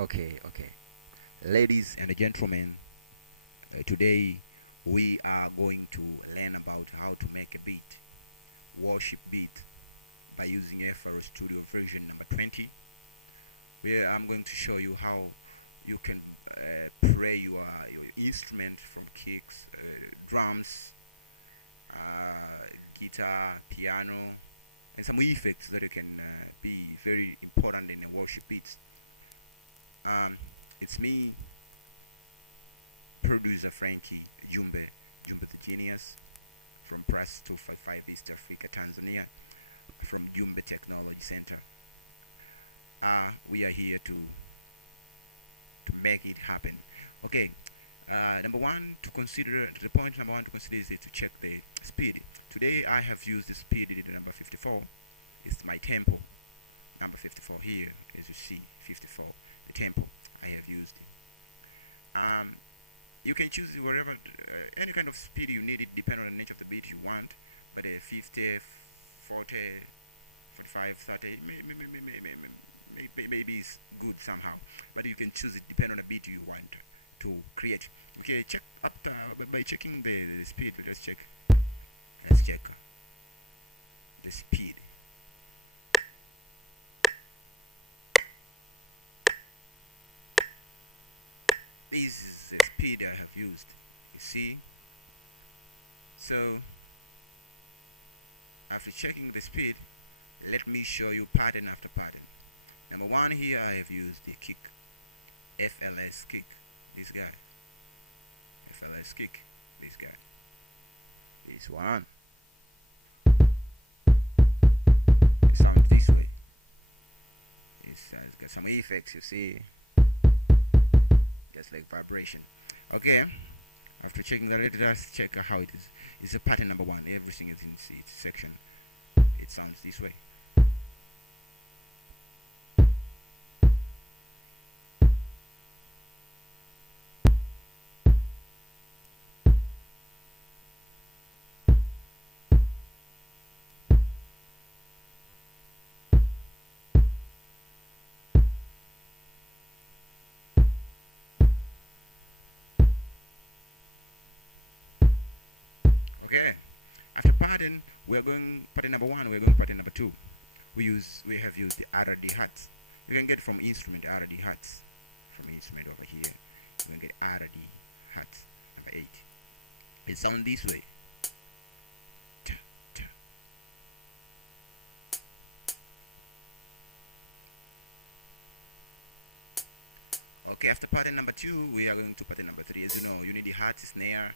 Okay. Ladies and gentlemen, today we are going to learn about how to make a beat, worship beat, by using FL Studio version number 20. Where I'm going to show you how you can play your instrument from kicks, drums, guitar, piano, and some effects that can be very important in a worship beat. Um, it's me, producer Frankie Jumbe Genius, from Press 255 East Africa, Tanzania, from Jumbe Technology Center. We are here to make it happen. Okay. Number one to consider, the point number one to consider is to check the speed. Today I have used the speed number 54. It's my tempo. Number 54 here, as you see, 54. The tempo I have used. You can choose whatever, any kind of speed you need, it depending on the nature of the beat you want. But 50, 40, 45, 30, maybe it's good somehow. But you can choose it depending on the beat you want to create. Okay, check after by checking the speed. Let's check the speed. This is the speed I have used. You see. So after checking the speed, let me show you pattern after pattern. Number one, here I have used the kick, FLS kick. This guy, FLS kick. This guy. This one. It sounds this way. It's got some effects. You see, just like vibration. Okay. After checking that, let us check how it is. It's a pattern number one. Everything is in its section. It sounds this way. Okay. After pattern, we're going pattern number one. We're going pattern number two. We have used the RD hats. You can get from instrument RD hats. From instrument over here, you can get RD hats number 8. It sounds this way. Okay, after pattern number 2, we are going to pattern number 3. As you know, you need the hat, snare,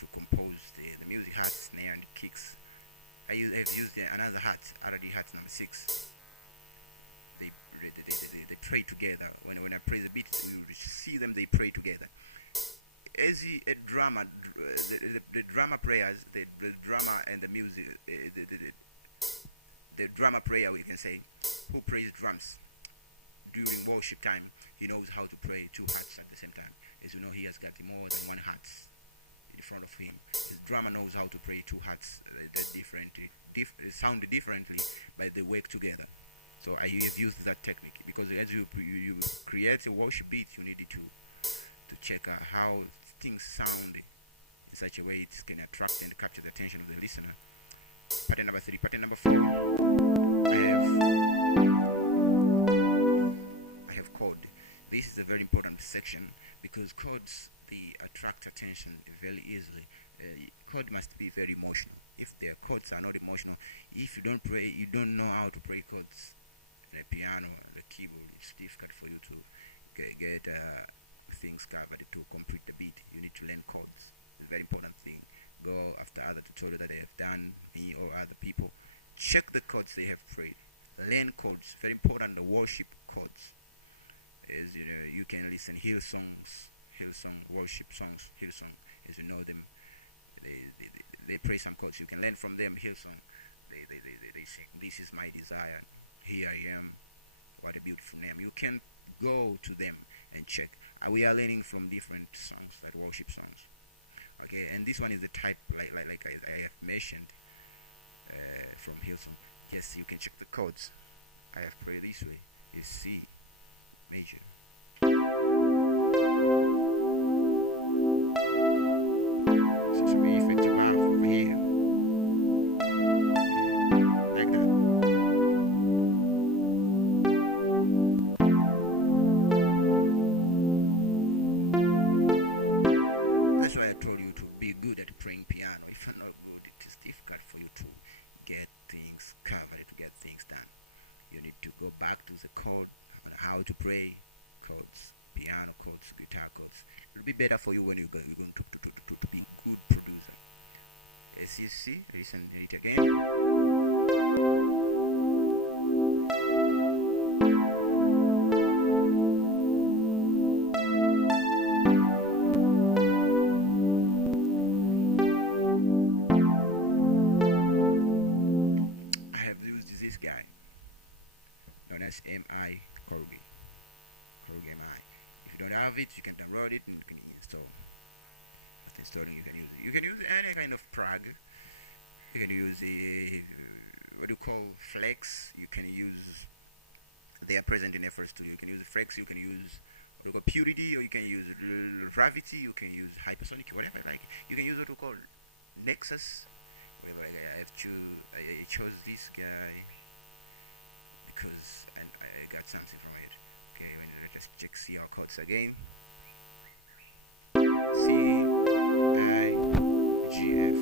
to compose the music, hat, snare, and kicks. I've used another hat, RD hat number 6. They pray together. When I play the beat, you see them, they pray together. As a drummer, the drummer players, the drummer and the music, the drummer player, we can say, who plays drums during worship time, he knows how to play two hats at the same time. As you know, he has got more than one hat in front of him. His drummer knows how to play two hats that sound differently, but they work together. So I have used that technique because as you create a worship beat, you need to check how things sound in such a way it can attract and capture the attention of the listener. Pattern number 3. Pattern number 4. I have chord. This is a very important section because chords, they attract attention very easily. Chord must be very emotional. If the chords are not emotional, if you don't play, you don't know how to play chords. The piano, the keyboard, it's difficult for you to get things covered to complete the beat. You need to learn chords. It's a very important thing. Go after other tutorials that they have done, me or other people. Check the chords they have played. Learn chords. Very important. The worship chords. As you know, you can listen Hillsong, worship songs, Hillsong. As you know them, they play some chords. You can learn from them. Hillsong. They sing, "This is my desire. Here I am." What a beautiful name. You can go to them and check. We are learning from different songs, like worship songs. Okay, and this one is the type, like I have mentioned, from Hillsong. Yes, you can check the chords. I have played this way. You see, major. So it should be effective half over here. Like that. That's why I told you to be good at playing piano. If you're not good, it is difficult for you to get things covered, to get things done. You need to go back to the chord, how to play chords, piano chords, guitar chords. It will be better for you when you're going to be a good producer. As you see, listen to it again. I have used this guy, known as MI Corgi. Corgi MI. If you don't have it, you can download it and you can install. After installing, you can use it. You can use any kind of plug. You can use a what do you call flex. You can use. They are present in FL Studio. You can use flex. You can use what you call purity, or you can use gravity. You can use hypersonic, whatever. Like you can use what you call Nexus. Whatever. Like, I chose this guy because I got something from it. Okay, let us check CR chords again. C, I, G, F.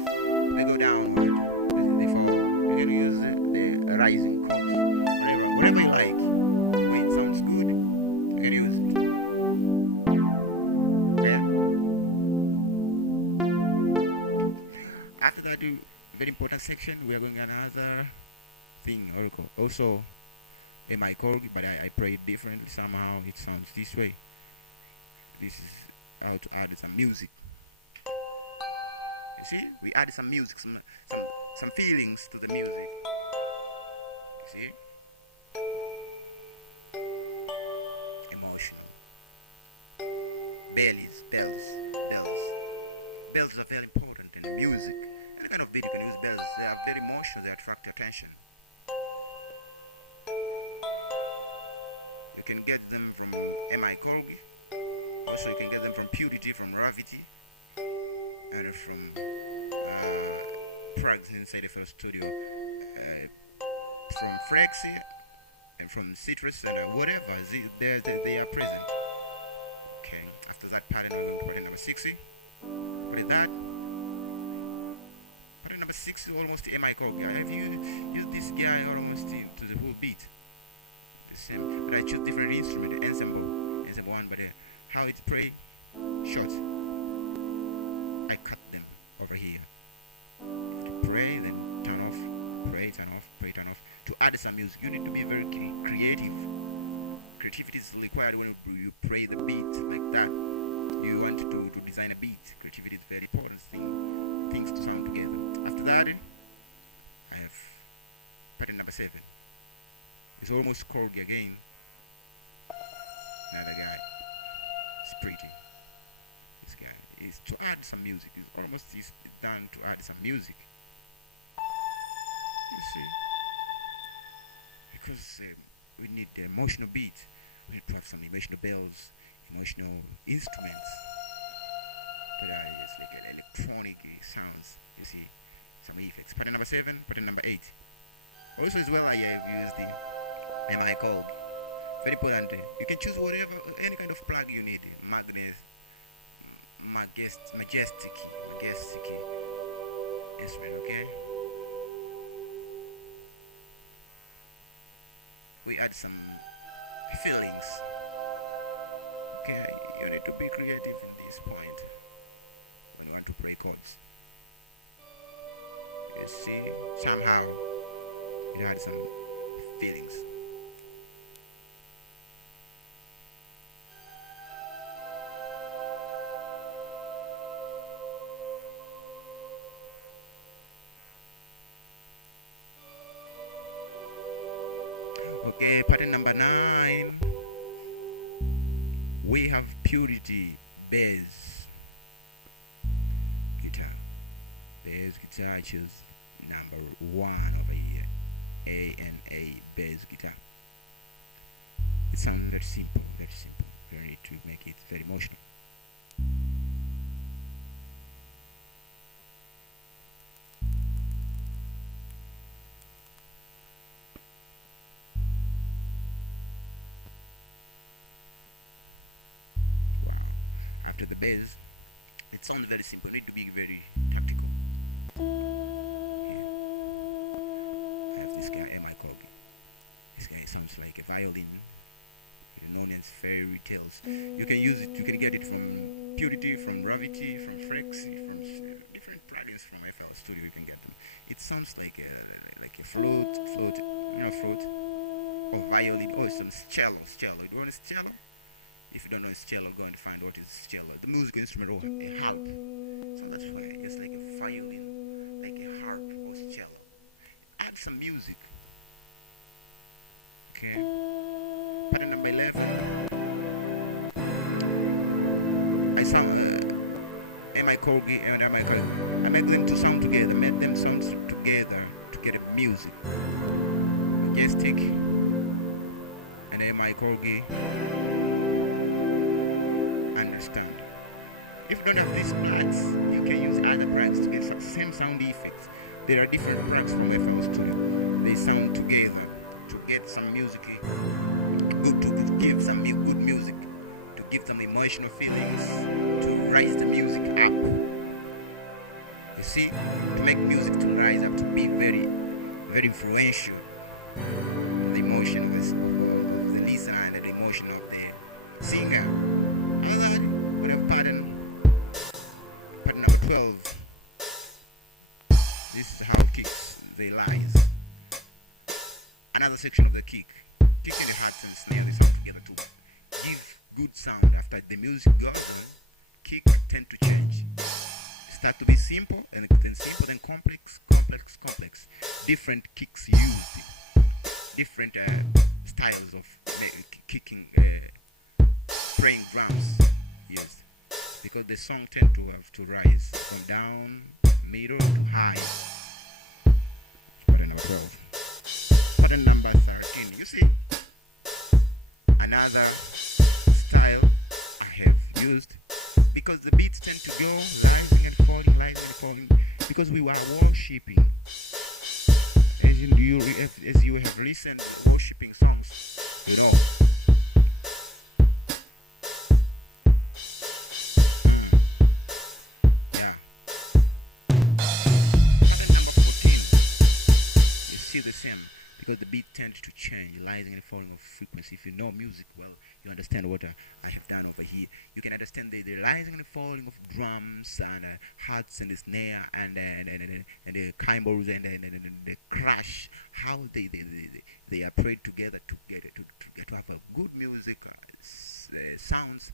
They go downward. They fall. You can use the rising chords. Whatever you like. When it sounds good, you can use it. Yeah. After that, very important section, we are going another thing. Also, in my chord, but I play it differently. Somehow it sounds this way. This is how to add some music. You see, we added some music, some feelings to the music. You see, emotional. Bells are very important in music. Any kind of beat you can use bells. They are very emotional. They attract your attention. You can get them from MI Corgi. Also, you can get them from Purity, from Gravity, and from plugs inside the FL Studio, from Frexy, and from Citrus, and whatever they are present. Okay, after that pattern, we're going to pattern number 60. What is that? Pattern number 6 is almost MI Corgi. I have used this guy almost to the whole beat. The same, but I choose different instrument, ensemble one, but how it's play short. I cut them over here. Pray, then turn off, pray, turn off, pray, turn off. To add some music, you need to be very creative. Creativity is required when you play the beat like that. You want to design a beat. Creativity is very important things to sound together. After that, I have pattern number 7. It's almost Corgi again. Another guy. It's pretty. This guy is to add some music. It's almost done to add some music. You see, because we need the emotional beat. We need to have some emotional bells, emotional instruments that are just like electronic sounds. You see, some effects. Pattern number 7, pattern number 8. Also, as well, I have used the MI Corgi. Very important. You can choose whatever, any kind of plug you need. Majestic instrument. Okay. We add some feelings. Okay, you need to be creative in this point when you want to play chords. You see, somehow it had some feelings. Okay, pattern number 9. We have Purity bass guitar. Bass guitar, I choose number 1 over here. A bass guitar. It sounds very simple, very very simple. You don't need to make it very emotional. Wow. After the bass, it sounds very simple. You need to be very tactical. Here, I have this guy, M.I. Corgi. This guy sounds like a violin, known as fairy tales. You can use it. You can get it from Purity, from Gravity, from Frexy, from different plugins from FL Studio. You can get them. It sounds like a float, or violin, or some cello. You know what is cello? If you don't know cello, go and find what is cello. The musical instrument or a harp. So that's where it's like a violin, like a harp or cello. Add some music. Okay. Pattern number 11. I sound M.I. Corgi and M.I. Corgi. I make them to sound together. Make them sound together to get a music. Majestic and M.I. Corgi. Understand. If you don't have these plugins, you can use other plugins to get the same sound effects. There are different plugins from FL Studio. They sound together to get some music, good to give some good music, to give them emotional feelings, to raise the music up. You see, to make music to rise up, to be very, very influential. The emotion of the listener and the emotion of the singer. Other we have pattern number 12. This is how kicks they rise. Another section of the kick. Kicking the hearts and snare, they sound together to give good sound. After the music goes on, kick tend to change. Start to be simple, and then simple, then complex. Different kicks used, different styles of kicking, playing drums. Yes, because the song tend to have to rise from down, middle to high. Pattern number 12. Pattern number 13. You see, another style I have used, because the beats tend to go rising and falling, because we were worshipping. As you have listened to worshipping songs, you know. Yeah. Pattern number 14. You see the same. Because the beat tends to change, rising and falling of frequency. If you know music well, you understand what I have done over here. You can understand the rising and falling of drums and hats and the snare and the cymbals and the crash. How they are played together to have a good music sounds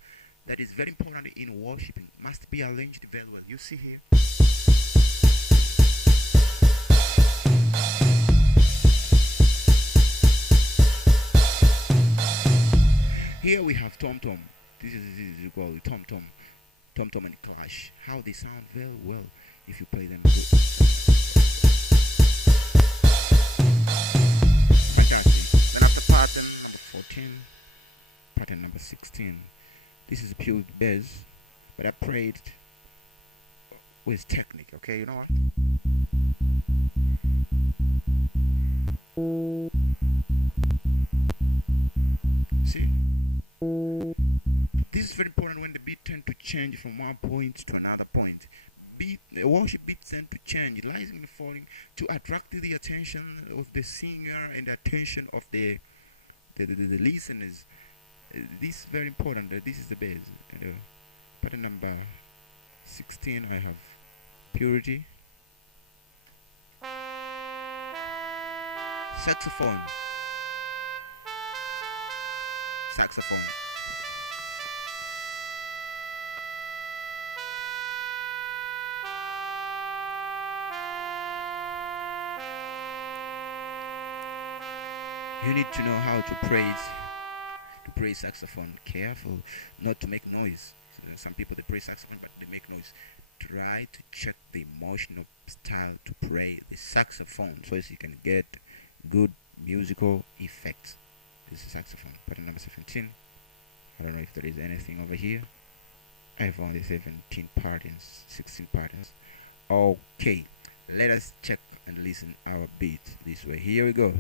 that is very important in worshiping. Must be arranged very well. You see here. Here we have tom tom. This is called tom tom and clash. How they sound very well if you play them good. Fantastic. Then after pattern number 14, pattern number 16. This is pure bass, but I played with technique. Okay, you know what? See? This is very important when the beat tend to change from one point to another point. Worship beats tend to change, rising and falling, to attract the attention of the singer and the attention of the listeners. This is very important. This is the bass. Pattern number 16, I have Purity. Saxophone. You need to know how to praise saxophone. Careful not to make noise. Some people they play saxophone but they make noise. Try to check the emotional style to play the saxophone so as you can get good musical effects. This is saxophone. Pattern number 17. I don't know if there is anything over here. I have only 17 patterns, 16 patterns. Okay, let us check and listen our beat this way. Here we go.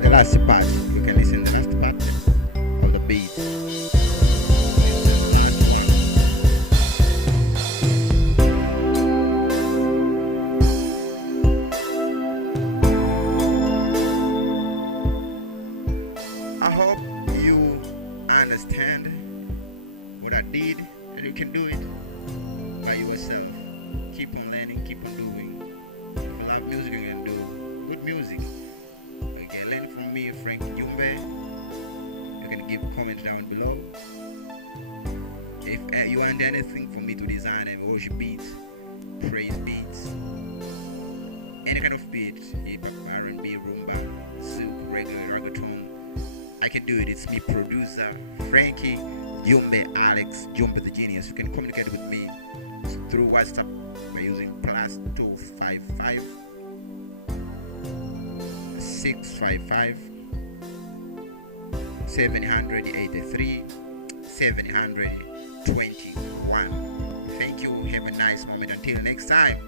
The last part, you can listen to the last part of the beat. I hope you understand what I did, and you can do it by yourself. Keep on learning, keep on doing. If you love music, you can do good music. Learn from me, Frank JUMBE. You can give comments down below. If you want anything for me to design and worship beats, praise beats, any kind of beat, hip hop, R&B, rumba, silk, regular, reggaeton, I can do it. It's me, producer Frankie JUMBE, Alex JUMBE the Genius. You can communicate with me through WhatsApp by using +255 655 783 721. Thank you. Have a nice moment. Until next time.